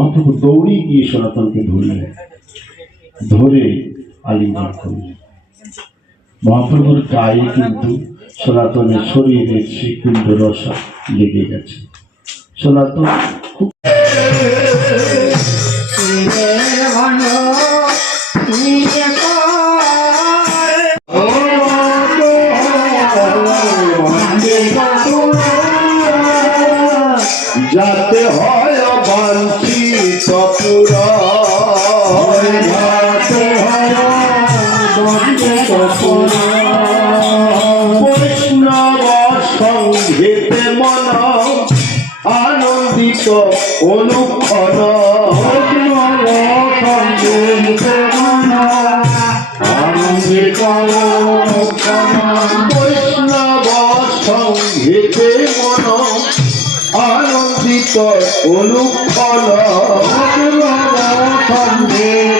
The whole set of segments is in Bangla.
মহাপ্রভু দৌড়ে গিয়ে সনাতনকে ধরলেন। ধরে আলিঙ্গন করলেন। মহাপ্রভুর গায়ে কিন্তু সনাতনের শরীরে শ্রীকুণ্ড রসা লেগে গেছে। সনাতন খুব বৈষ্ণব সংঘেতে মন আনন্দিত অনুক্ষণ সংঘেতে মন আনন্দিত বৈষ্ণব সংঘেতে মন আনন্দিত অনুক্ষণ মন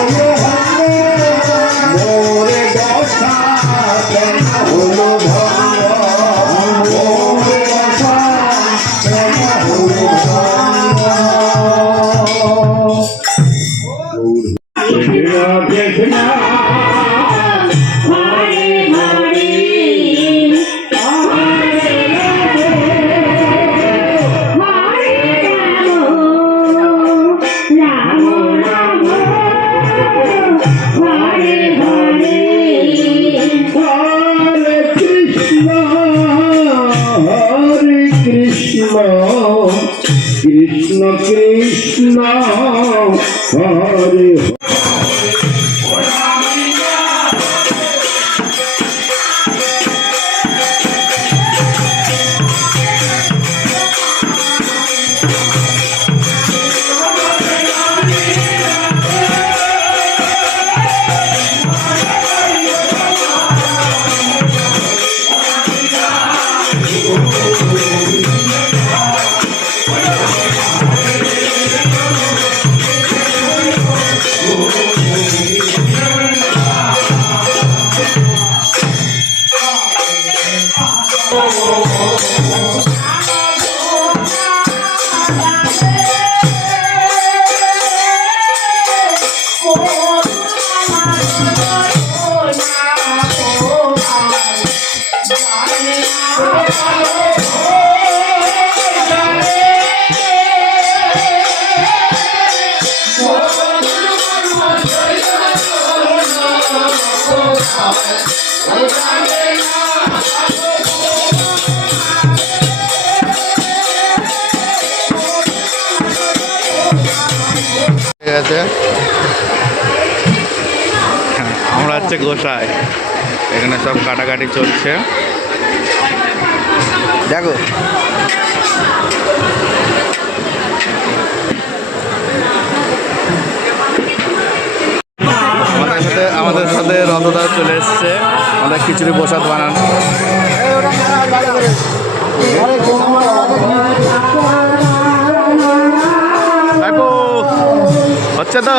Adiós. কৃষ্ণ কৃষ্ণ কৃষ্ণ হরে ঠিক হ্যাঁ, আমরা হচ্ছে গোসাই। এখানে সব কাটাকাটি চলছে। দেখো। আমাদের সাথে আমাদের রথদা চলে এসছে। অনেক খিচুড়ি প্রসাদ বানান। দেখো হচ্ছে তো?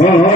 কৃষ্ণ কৃষ্ণ হরে